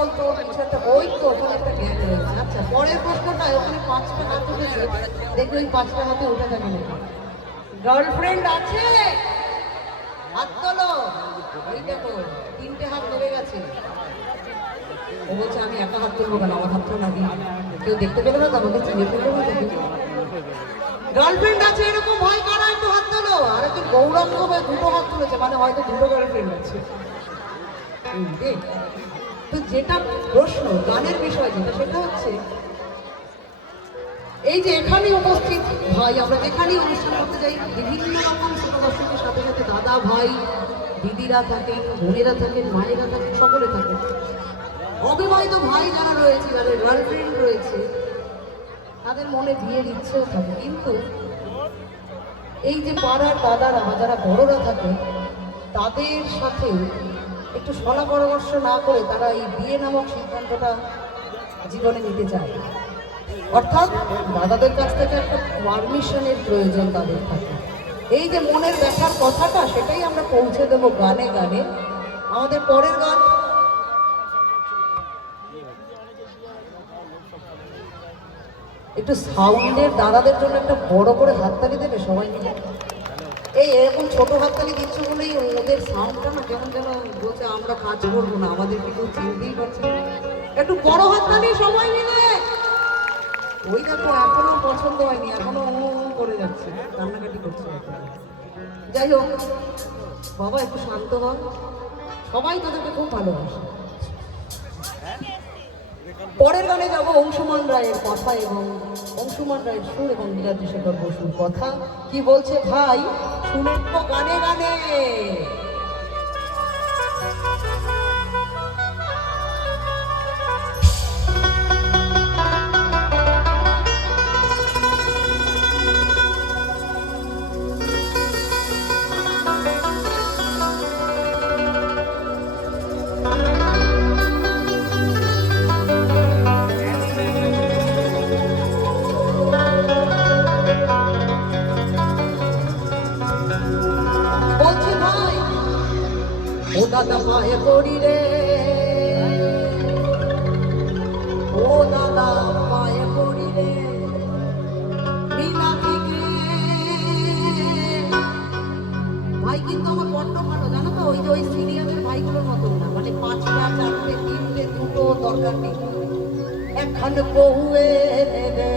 ওই তো ওখানে একটা জ্ঞান রয়েছে। আচ্ছা, পরের প্রশ্নটা, ওখানে 5টা হাত উঠেছে, দেখবে ওই 5টা হাতে উঠে থাকে নাকি? গার্লফ্রেন্ড আছে? হাত তোলো। ওই দেখো 3টে হাত নেমে গেছে। ও বলছে আমি একা হাত তুলবো কেন, আমার হাতটা না দিই, কেউ দেখতে পেলো না তো, আমাকে চিনে ফেলবো না। গার্লফ্রেন্ড আছে এরকম ভয় কারা, একটু হাত তোলো। আর একটু গৌরঙ্গ হয়ে 2টো হাত তুলেছে, মানে হয়তো 2টো গার্লফ্রেন্ড আছে। তো যেটা প্রশ্ন গানের বিষয় যেটা, সেটা হচ্ছে এই যে এখানে উপস্থিত ভাই, আমরা যেখানেই অনুষ্ঠান করতে যাই বিভিন্ন রকম দর্শকের সাথে সাথে দাদা ভাই দিদিরা থাকেন, বোনেরা থাকেন, মায়েরা থাকেন, সকলে থাকেন। অবিবাহিত ভাই যারা রয়েছে, যাদের গার্লফ্রেন্ড রয়েছে, তাদের মনে বিয়ের ইচ্ছেও থাকে, কিন্তু এই যে পাড়ার দাদারা বা যারা বড়রা থাকে, তাদের সাথে একটু সলা পরামর্শ না করে তারা এই বিয়ে নামক সিদ্ধান্তটা জীবনে নিতে চায়। অর্থাৎ দাদাদের কাছ থেকে একটা পারমিশনের প্রয়োজন তাদের থাকে। এই যে মনের ব্যথার কথাটা, সেটাই আমরা পৌঁছে দেবো গানে গানে। আমাদের পরের গান একটু সাউন্ডের দাদাদের জন্য একটা বড় করে হাততালি দেবে সবাই মিলে। এই এরকম ছোট হাততালি দিচ্ছ বলেই ওদের সাউন্ডটা না কেমন যেন বলছে আমরা কাজ করবো না, আমাদের কেউ চিনতেই পারছে। একটু বড় হাততালি সবাই মিলে। ওই দেখো এখনো পছন্দ হয়নি, এখনো করে যাচ্ছে, কান্নাকাটি করছে। যাই হোক বাবা, একটু শান্ত হন, সবাই তাদেরকে খুব ভালোবাসে। পরের গানে যাব অংশুমান রায়ের কথা এবং অংশুমান রায়ের সুর এবং নীলাদ্রি শেখর বসুর কথা। কি বলছে ভাই, শুনেন তো গানে গানে। ও দাদা পায়ে পড়ি রে, ও দাদা পায়ে পড়ি রে, ভাই কিন্তু আমার বড্ড ভালো, জানো তো, ওই যে ওই সিরিয়ালের ভাইগুলোর মতন না, মানে 5টা 4টে 3টে 2টো দরকার নেই, একখানে বহুয়ে নেবে।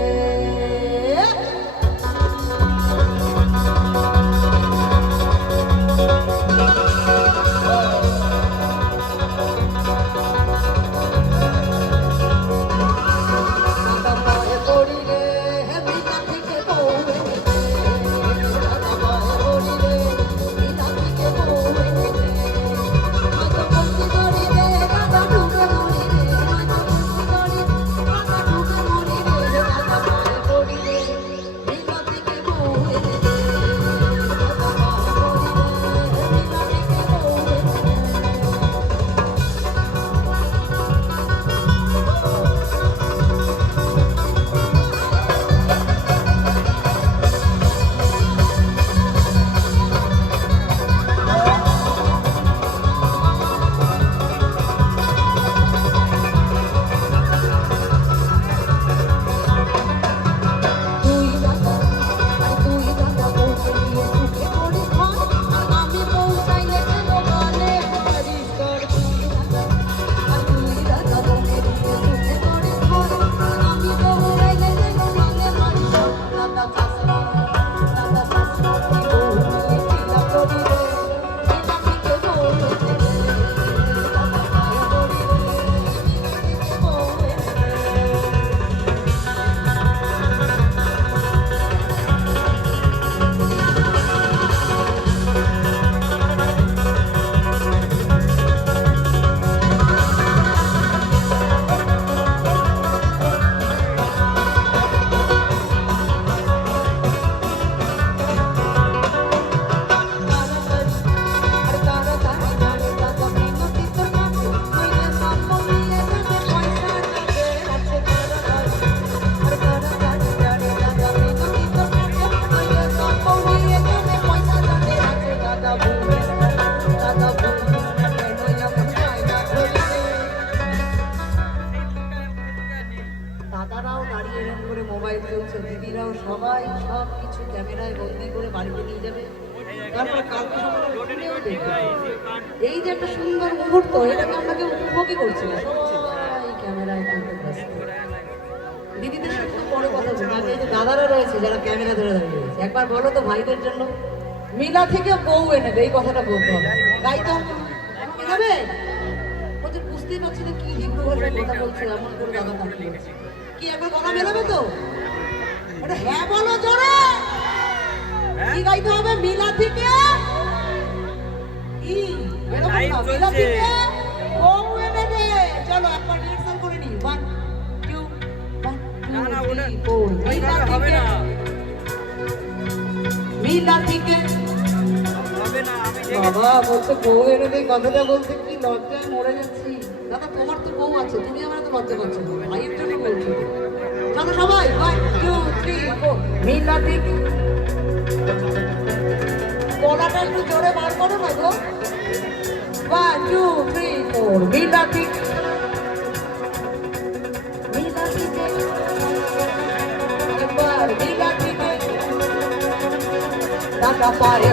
মোবাইল চলছে, দিদিরাও সবাই সব কিছু ক্যামেরায় বন্দি করে বাড়িতে নিয়ে যাবে। তারপর কালকে সকালে ঘুরেও দেখবে। এই যে একটা সুন্দর মুহূর্ত, এটাকে আমরা কেউ উপভোগই করছি না, সবাই ক্যামেরায় তুলতে ব্যস্ত। দিদিদের সাথে তো পরে কথা বলবো, আগে এই যে দাদারা রয়েছে যারা ক্যামেরা ধরে দাঁড়িয়ে রয়েছে, একবার বলো তো ভাইদের জন্য মিলা থেকে বউ এনে দেয়, এই কথাটা বলতে হবে। গাইতে হবে এভাবে, বলছে বুঝতেই পারছি না কি হিব্রু ভাষায় কথা বলছে, এমন করে দাদা তাকিয়ে আছে। কি একবার কথা বেরোবে তো? ওটা হ্যাঁ বলো জোরে। কি গাইতে হবে? মিলা থেকে কি বেরোবে না, মিলা থেকে বউ এনে দে। চলো একবার রিহার্সাল করে নি। 1 2 1 2 3 4 মিলা থেকে, মিলা থেকে বাবা বলছে বউ এনে দে, কথাটা বলতে কি লজ্জায় মরে যাচ্ছি। দাদা তোমার তো বউ আছে, তুমি আমার তো লজ্জা করছো না, ভাইয়ের জন্য বলছো। চলো সবাই 1 2 3 4 মিলা থেকে। গলাটা একটু জোরে বার করো না গো। 1 2 3 4 মিলা থেকে, মিলা থেকে একবার মিলা থেকে। দাদা পারে